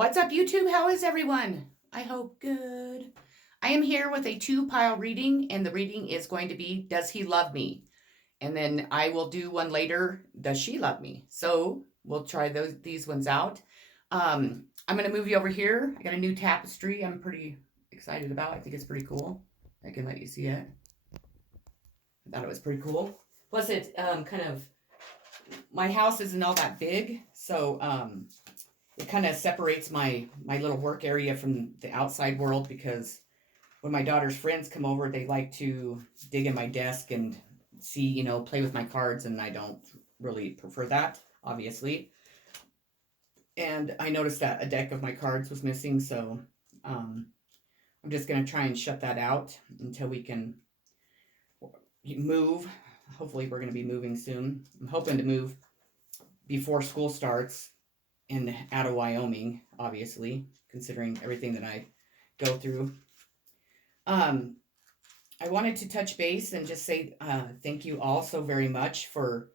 What's up, YouTube? How is everyone? I hope good. I am here with a two-pile reading, and the reading is going to be, Does He Love Me? And then I will do one later, Does She Love Me? So we'll try these ones out. I'm going to move you over here. I got a new tapestry I'm pretty excited about. I think it's pretty cool. I can let you see it. I thought it was pretty cool. Plus, it my house isn't all that big, so it kind of separates my little work area from the outside world, because when my daughter's friends come over, they like to dig in my desk and see, play with my cards, and I don't really prefer that, obviously. And I noticed that a deck of my cards was missing, so I'm just going to try and shut that out until we can move. Hopefully we're going to be moving soon. I'm hoping to move before school starts out of Wyoming, obviously, considering everything that I go through. I wanted to touch base and just say thank you all so very much for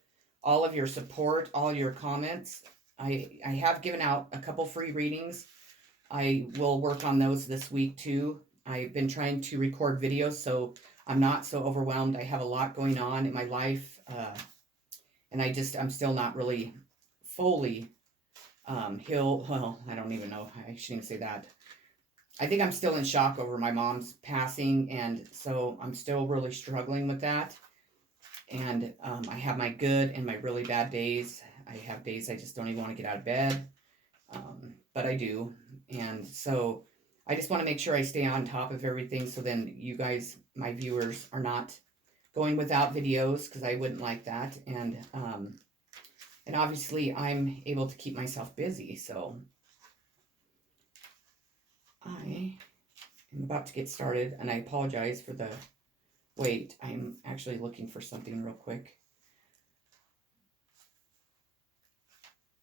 all of your support, all your comments. I have given out a couple free readings. I will work on those this week too. I've been trying to record videos so I'm not so overwhelmed. I have a lot going on in my life, and I'm still not really fully healed. Well, I don't even know. I shouldn't even say that. I think I'm still in shock over my mom's passing, and so I'm still really struggling with that. And I have my good and my really bad days. I have days I just don't even want to get out of bed, but I do. And so I just want to make sure I stay on top of everything, so then you guys, my viewers, are not going without videos, because I wouldn't like that. And obviously I'm able to keep myself busy, so I am about to get started, and I apologize for the wait. I'm actually looking for something real quick.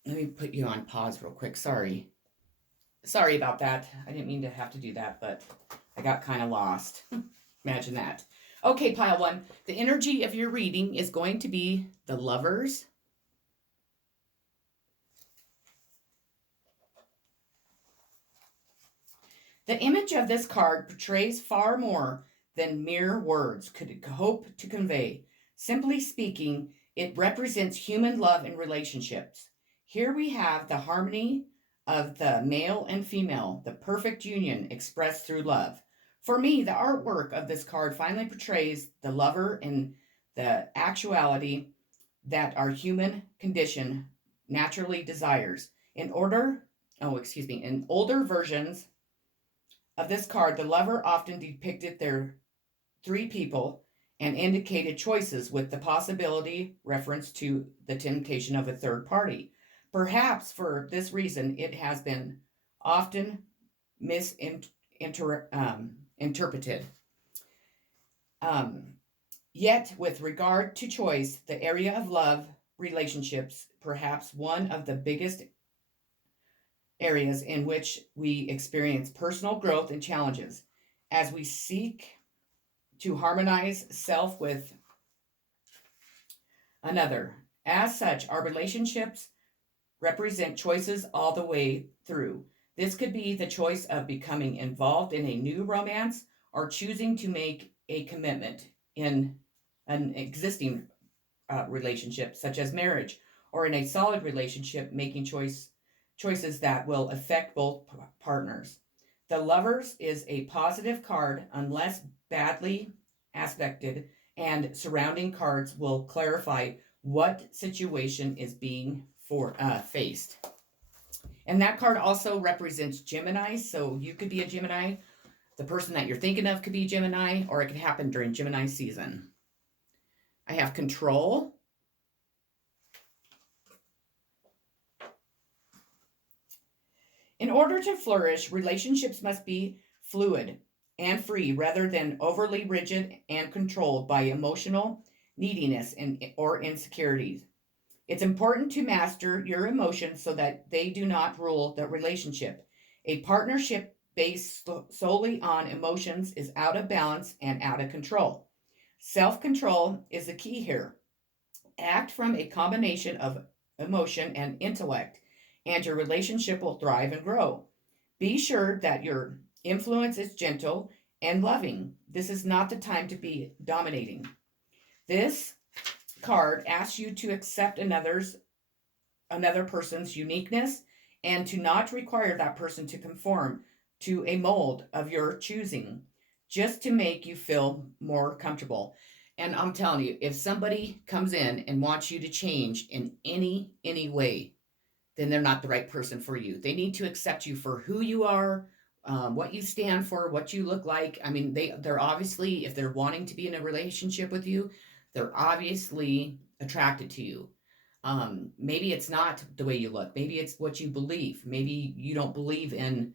Let me put you on pause real quick. Sorry about that. I didn't mean to have to do that, but I got kind of lost. Imagine that. Okay, pile one. The energy of your reading is going to be the Lovers, the image of this card portrays far more than mere words could hope to convey. Simply speaking, it represents human love and relationships. Here we have the harmony of the male and female, the perfect union expressed through love. For me, the artwork of this card finally portrays the lover and the actuality that our human condition naturally desires. In older versions of this card, the lover often depicted their three people and indicated choices with the possibility reference to the temptation of a third party. Perhaps for this reason, it has been often misinterpreted. Yet, with regard to choice, the area of love relationships, perhaps one of the biggest areas in which we experience personal growth and challenges as we seek to harmonize self with another. As such, our relationships represent choices all the way through. This could be the choice of becoming involved in a new romance or choosing to make a commitment in an existing relationship, such as marriage, or in a solid relationship, making choices that will affect both partners. The Lovers is a positive card unless badly aspected, and surrounding cards will clarify what situation is being faced. And that card also represents Gemini, so you could be a Gemini. The person that you're thinking of could be Gemini, or it could happen during Gemini season. I have Control. In order to flourish, relationships must be fluid and free rather than overly rigid and controlled by emotional neediness or insecurities. It's important to master your emotions so that they do not rule the relationship. A partnership based solely on emotions is out of balance and out of control. Self control is the key here. Act from a combination of emotion and intellect, and your relationship will thrive and grow. Be sure that your influence is gentle and loving. This is not the time to be dominating. This card asks you to accept another person's uniqueness and to not require that person to conform to a mold of your choosing just to make you feel more comfortable. And I'm telling you, if somebody comes in and wants you to change in any way, then they're not the right person for you. They need to accept you for who you are, what you stand for, what you look like. I mean, they're obviously, if they're wanting to be in a relationship with you, they're obviously attracted to you. Maybe it's not the way you look. Maybe it's what you believe. Maybe you don't believe in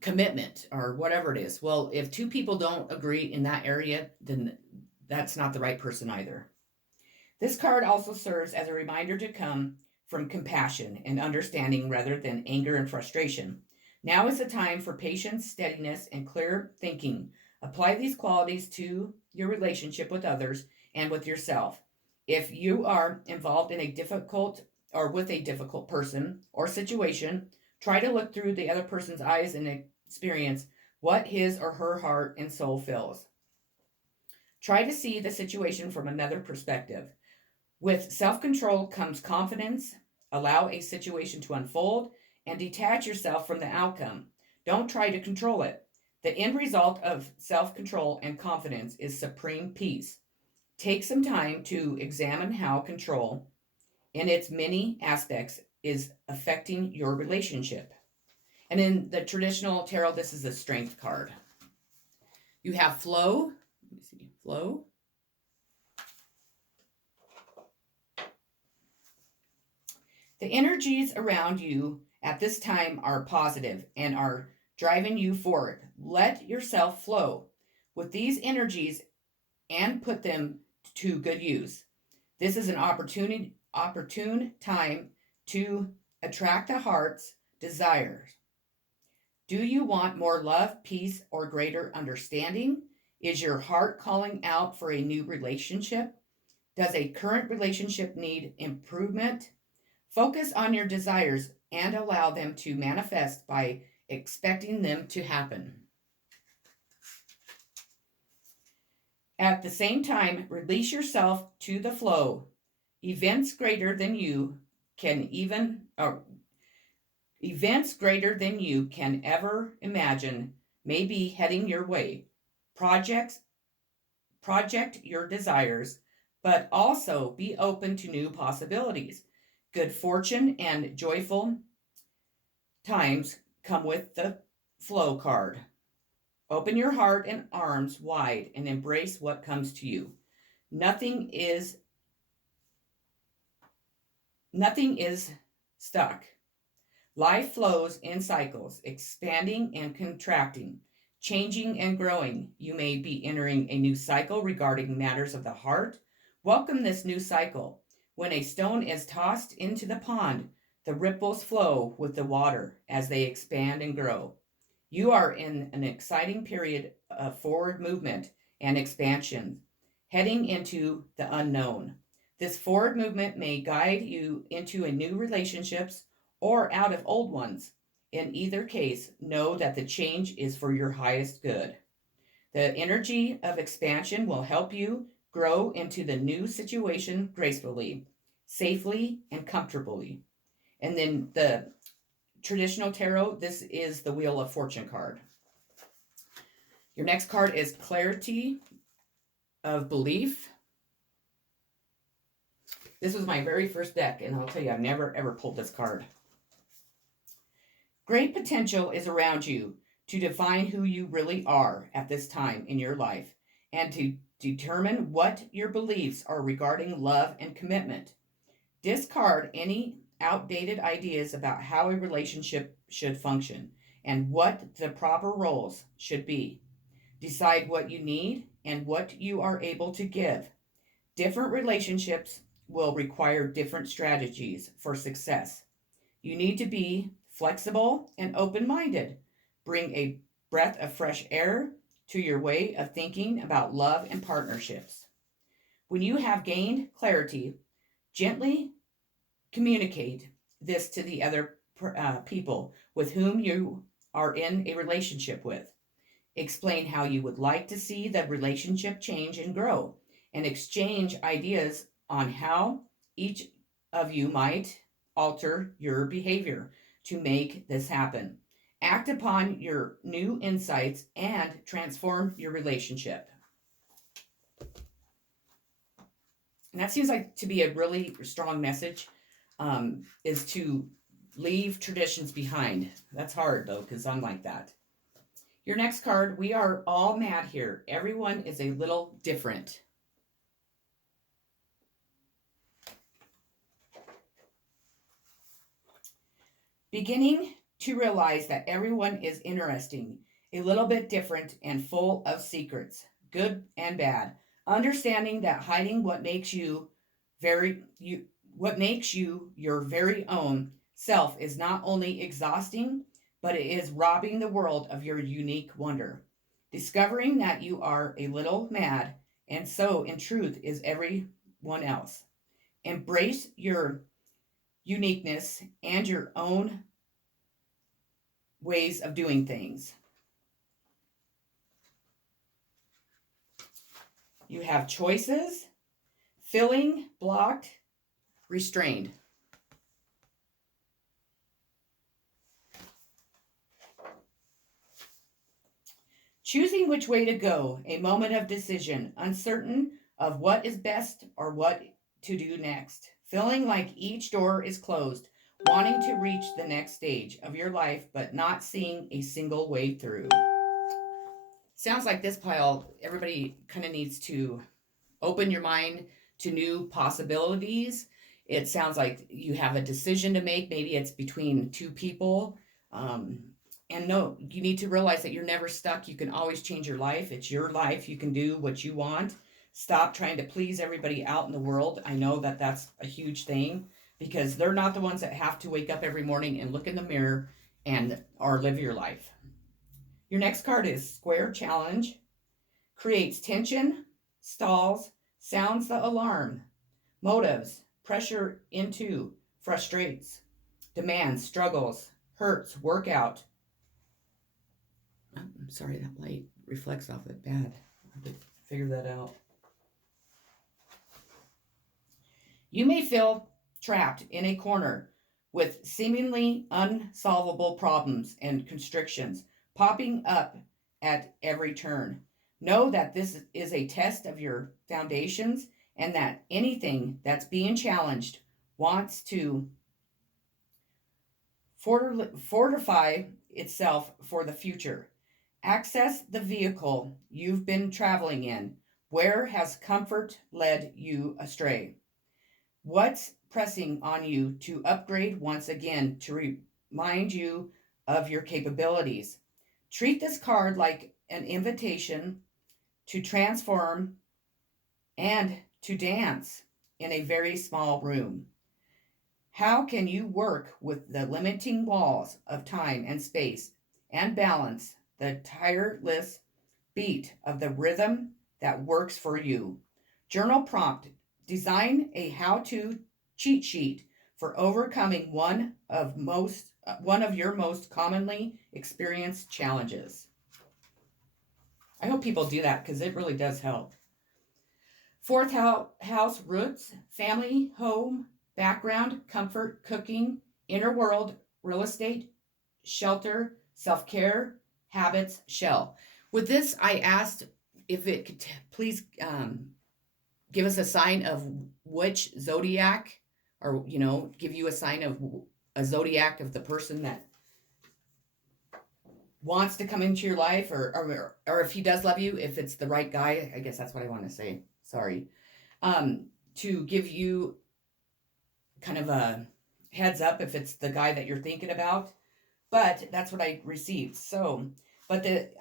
commitment or whatever it is. Well, if two people don't agree in that area, then that's not the right person either. This card also serves as a reminder to come from compassion and understanding rather than anger and frustration. Now is the time for patience, steadiness, and clear thinking. Apply these qualities to your relationship with others and with yourself. If you are involved in a difficult or with a difficult person or situation, try to look through the other person's eyes and experience what his or her heart and soul feels. Try to see the situation from another perspective. With self control comes confidence. Allow a situation to unfold and detach yourself from the outcome. Don't try to control it. The end result of self control and confidence is supreme peace. Take some time to examine how control, in its many aspects, is affecting your relationship. And in the traditional tarot, this is a strength card. You have flow. Let me see. Flow. The energies around you at this time are positive and are driving you forward. Let yourself flow with these energies and put them to good use. This is an opportune time to attract the heart's desires. Do you want more love, peace, or greater understanding? Is your heart calling out for a new relationship? Does a current relationship need improvement? Focus on your desires and allow them to manifest by expecting them to happen. At the same time, release yourself to the flow. Events greater than you can ever imagine may be heading your way. Project your desires, but also be open to new possibilities. Good fortune and joyful times come with the flow card. Open your heart and arms wide and embrace what comes to you. Nothing is stuck. Life flows in cycles, expanding and contracting, changing and growing. You may be entering a new cycle regarding matters of the heart. Welcome this new cycle. When a stone is tossed into the pond, the ripples flow with the water as they expand and grow. You are in an exciting period of forward movement and expansion, heading into the unknown. This forward movement may guide you into a new relationships or out of old ones. In either case, know that the change is for your highest good. The energy of expansion will help you grow into the new situation gracefully, safely, and comfortably. And then the traditional tarot, this is the Wheel of Fortune card. Your next card is Clarity of Belief. This was my very first deck, and I'll tell you, I've never ever pulled this card. Great potential is around you to define who you really are at this time in your life and to determine what your beliefs are regarding love and commitment. Discard any outdated ideas about how a relationship should function and what the proper roles should be. Decide what you need and what you are able to give. Different relationships will require different strategies for success. You need to be flexible and open-minded. Bring a breath of fresh air to your way of thinking about love and partnerships. When you have gained clarity, gently communicate this to the other people with whom you are in a relationship with. Explain how you would like to see the relationship change and grow, and exchange ideas on how each of you might alter your behavior to make this happen. Act upon your new insights and transform your relationship. And that seems like to be a really strong message, is to leave traditions behind. That's hard though, because I'm like that. Your next card, we are all mad here. Everyone is a little different. Beginning to realize that everyone is interesting, a little bit different, and full of secrets, good and bad. Understanding that hiding what makes you your very own self is not only exhausting, but it is robbing the world of your unique wonder. Discovering that you are a little mad, and so in truth is everyone else. Embrace your uniqueness and your own ways of doing things. You have choices, filling, blocked, restrained. Choosing which way to go, a moment of decision, uncertain of what is best or what to do next. Feeling like each door is closed, wanting to reach the next stage of your life, but not seeing a single way through. Sounds like this pile, everybody kind of needs to open your mind to new possibilities. It sounds like you have a decision to make. Maybe it's between two people. And no, you need to realize that you're never stuck. You can always change your life. It's your life. You can do what you want. Stop trying to please everybody out in the world. I know that that's a huge thing because they're not the ones that have to wake up every morning and look in the mirror and or live your life. Your next card is Square Challenge. Creates tension, stalls, sounds the alarm. Motives, pressure into, frustrates, demands, struggles, hurts, workout. I'm sorry, that light reflects off it bad. I have to figure that out. You may feel trapped in a corner with seemingly unsolvable problems and constrictions popping up at every turn. Know that this is a test of your foundations and that anything that's being challenged wants to fortify itself for the future. Access the vehicle you've been traveling in. Where has comfort led you astray? What's pressing on you to upgrade once again to remind you of your capabilities? Treat this card like an invitation to transform and to dance in a very small room. How can you work with the limiting walls of time and space and balance the tireless beat of the rhythm that works for you? Journal prompt: design a how-to cheat sheet for overcoming one of your most commonly experienced challenges. I hope people do that because it really does help. Fourth house, roots, family, home, background, comfort, cooking, inner world, real estate, shelter, self-care, habits, shell. With this, I asked if it could please give us a sign of which zodiac, or, give you a sign of a zodiac of the person that wants to come into your life, or if he does love you, if it's the right guy. I guess that's what I want to say. Sorry. To give you kind of a heads up if it's the guy that you're thinking about. But that's what I received. So, but it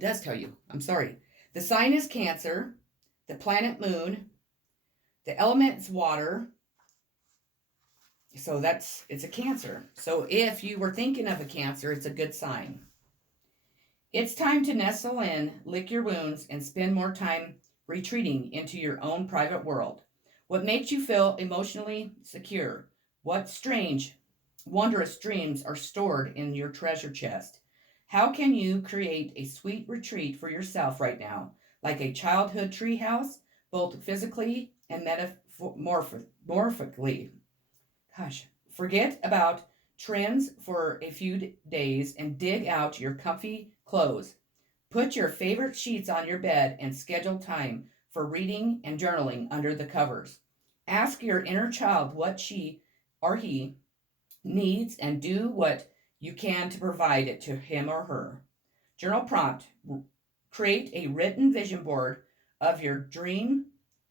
does tell you. I'm sorry. The sign is Cancer. The planet Moon. The element is water. So it's a Cancer. So if you were thinking of a Cancer, it's a good sign. It's time to nestle in, lick your wounds, and spend more time retreating into your own private world. What makes you feel emotionally secure? What's strange wondrous dreams are stored in your treasure chest. How can you create a sweet retreat for yourself right now, like a childhood treehouse, both physically and metamorphically? Gosh, forget about trends for a few days and dig out your comfy clothes. Put your favorite sheets on your bed and schedule time for reading and journaling under the covers. Ask your inner child what she or he needs and do what you can to provide it to him or her. Journal prompt: create a written vision board of your dream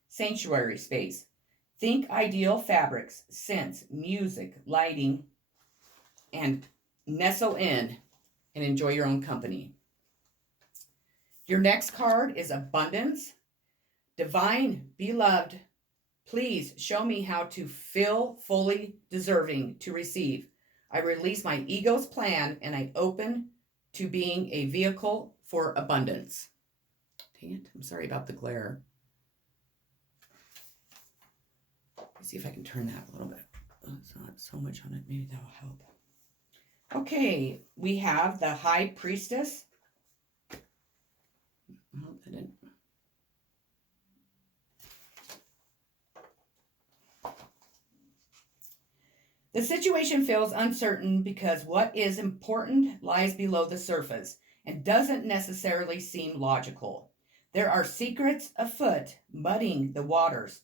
sanctuary space. Think ideal fabrics, scents, music, lighting, and nestle in and enjoy your own company. Your next card is abundance. Divine, beloved, please show me how to feel fully deserving to receive. I release my ego's plan and I open to being a vehicle for abundance. Dang it, I'm sorry about the glare. Let's see if I can turn that a little bit. It's not so much on it. Maybe that'll help. Okay, we have the High Priestess. Oh, that didn't. The situation feels uncertain because what is important lies below the surface and doesn't necessarily seem logical. There are secrets afoot, muddying the waters.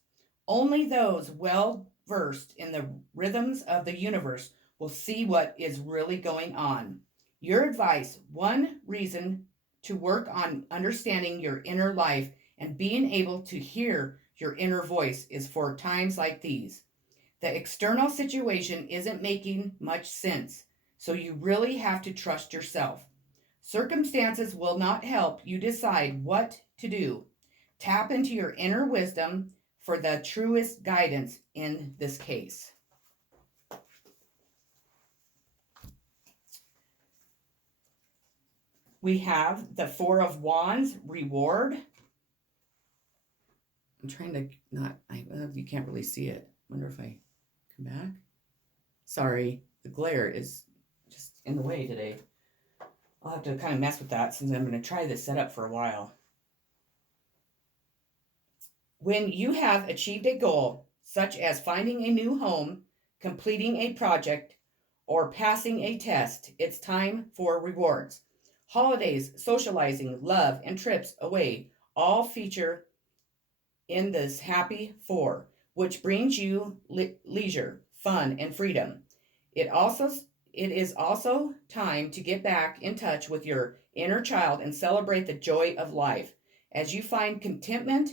Only those well versed in the rhythms of the universe will see what is really going on. Your advice: one reason to work on understanding your inner life and being able to hear your inner voice is for times like these. The external situation isn't making much sense, so you really have to trust yourself. Circumstances will not help you decide what to do. Tap into your inner wisdom for the truest guidance in this case. We have the Four of Wands, reward. I'm trying to you can't really see it. Wonder if I come back. Sorry, the glare is just in the way today. I'll have to kind of mess with that since I'm going to try this setup for a while. When you have achieved a goal, such as finding a new home, completing a project, or passing a test, it's time for rewards. Holidays, socializing, love, and trips away all feature in this happy four, which brings you leisure, fun, and freedom. It is also time to get back in touch with your inner child and celebrate the joy of life. As you find contentment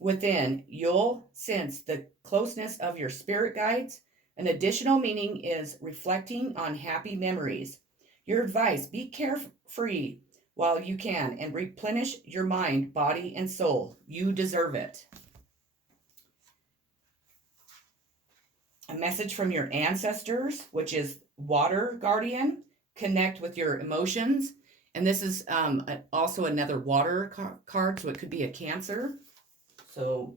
within, you'll sense the closeness of your spirit guides. An additional meaning is reflecting on happy memories. Your advice: be carefree while you can and replenish your mind, body, and soul. You deserve it. A message from your ancestors, which is water guardian. Connect with your emotions. And this is also another water card, so it could be a Cancer. So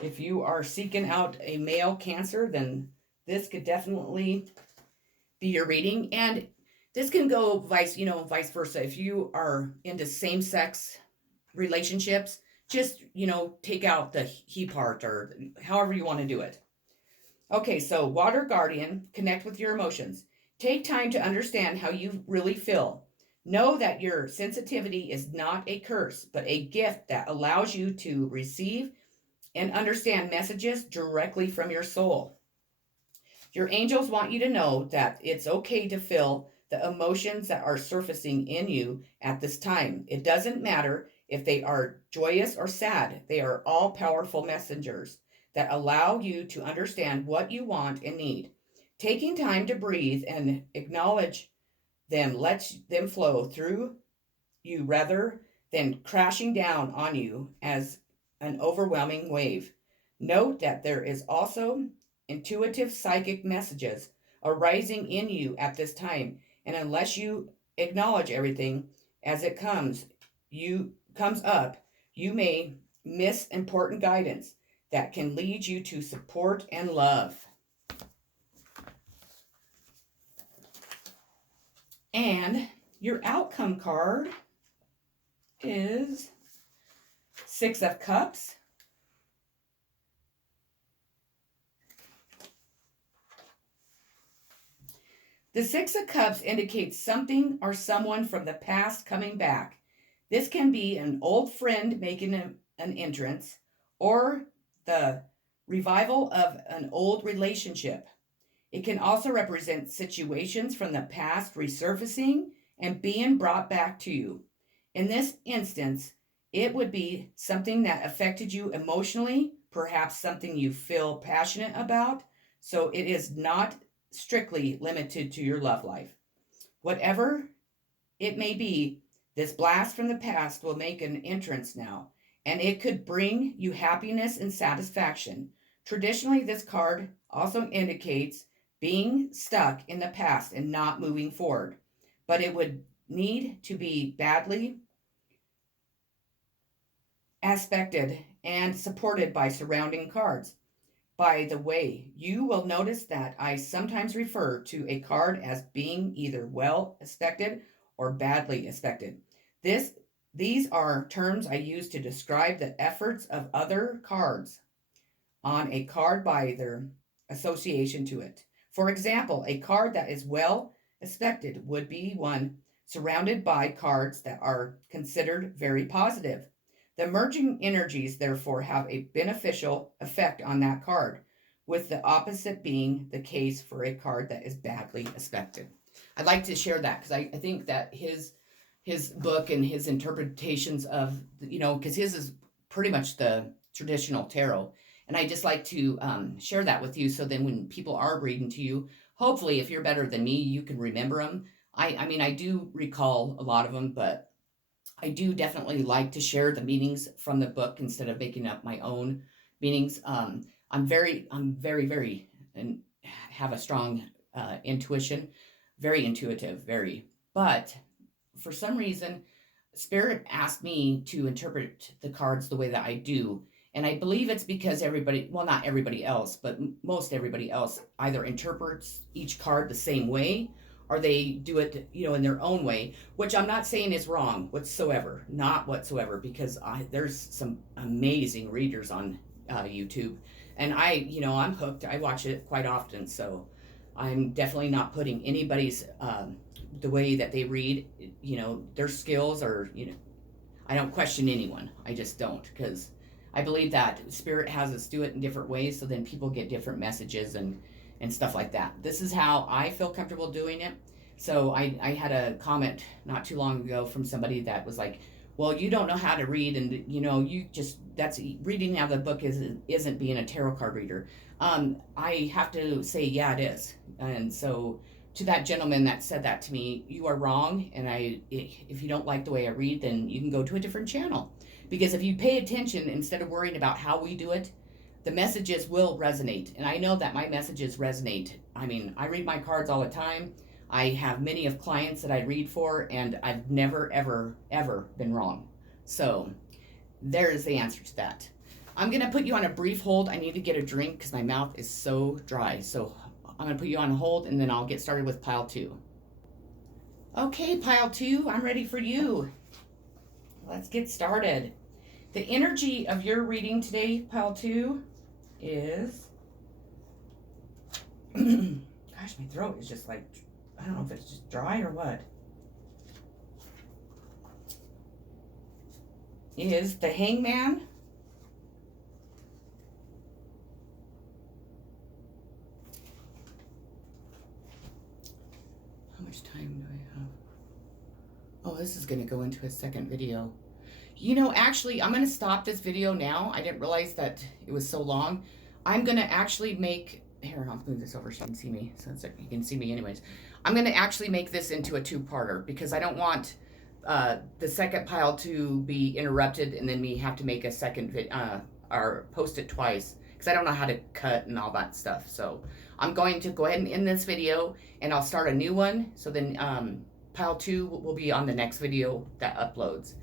if you are seeking out a male Cancer, then this could definitely be your reading. And this can go vice versa. If you are into same-sex relationships, just, take out the he part or however you want to do it. Okay, so water guardian, connect with your emotions. Take time to understand how you really feel. Know that your sensitivity is not a curse, but a gift that allows you to receive and understand messages directly from your soul. Your angels want you to know that it's okay to feel the emotions that are surfacing in you at this time. It doesn't matter if they are joyous or sad. They are all powerful messengers that allow you to understand what you want and need. Taking time to breathe and acknowledge them lets them flow through you rather than crashing down on you as an overwhelming wave. Note that there is also intuitive psychic messages arising in you at this time, and unless you acknowledge everything as it comes up, you may miss important guidance that can lead you to support and love. And your outcome card is Six of Cups. The Six of Cups indicates something or someone from the past coming back. This can be an old friend making an entrance or the revival of an old relationship. It can also represent situations from the past resurfacing and being brought back to you. In this instance, it would be something that affected you emotionally, perhaps something you feel passionate about. So it is not strictly limited to your love life. Whatever it may be, this blast from the past will make an entrance now, and it could bring you happiness and satisfaction. Traditionally, this card also indicates being stuck in the past and not moving forward, but it would need to be badly aspected and supported by surrounding cards. By the way, you will notice that I sometimes refer to a card as being either well aspected or badly aspected. These are terms I use to describe the efforts of other cards on a card by their association to it. For example, a card that is well aspected would be one surrounded by cards that are considered very positive. The merging energies, therefore, have a beneficial effect on that card, with the opposite being the case for a card that is badly aspected. I'd like to share that because I think that his book and his interpretations of, because his is pretty much the traditional tarot. And I just like to share that with you so then when people are reading to you, hopefully if you're better than me, you can remember them. I mean, I do recall a lot of them, but I do definitely like to share the meanings from the book instead of making up my own meanings. I'm very, and have a strong intuition, very intuitive, very. But for some reason, Spirit asked me to interpret the cards the way that I do. And I believe it's because everybody, well, not everybody else, but most everybody else either interprets each card the same way or they do it, in their own way, which I'm not saying is wrong whatsoever, not whatsoever, because there's some amazing readers on YouTube, and I'm hooked. I watch it quite often, so I'm definitely not putting anybody's the way that they read, their skills, or I don't question anyone. I just don't, because I believe that Spirit has us do it in different ways, so then people get different messages and stuff like that. This is how I feel comfortable doing it. So I had a comment not too long ago from somebody that was like, well, you don't know how to read, and that's reading out of the book isn't being a tarot card reader. I have to say, yeah, it is. And so to that gentleman that said that to me, you are wrong, and if you don't like the way I read, then you can go to a different channel. Because if you pay attention instead of worrying about how we do it, the messages will resonate. And I know that my messages resonate. I mean, I read my cards all the time. I have many of clients that I read for, and I've never, ever, ever been wrong. So there is the answer to that. I'm going to put you on a brief hold. I need to get a drink because my mouth is so dry. So I'm going to put you on hold, and then I'll get started with pile 2. Okay, pile 2, I'm ready for you. Let's get started. The energy of your reading today, pile 2, is gosh, my throat is just like, I don't know if it's just dry or what. Is the Hangman, how much time do I have? Oh, this is going to go into a second video. Actually, I'm going to stop this video now. I didn't realize that it was so long. I'm going to actually make, here, I'll move this over so you can see me, so you can see me anyways. I'm going to actually make this into a 2-parter because I don't want the second pile to be interrupted and then me have to make a second or post it twice because I don't know how to cut and all that stuff. So I'm going to go ahead and end this video, and I'll start a new one. So then pile 2 will be on the next video that uploads.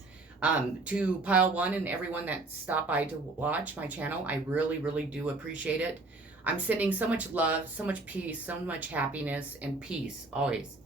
To pile 1 and everyone that stopped by to watch my channel, I really, really do appreciate it. I'm sending so much love, so much peace, so much happiness and peace always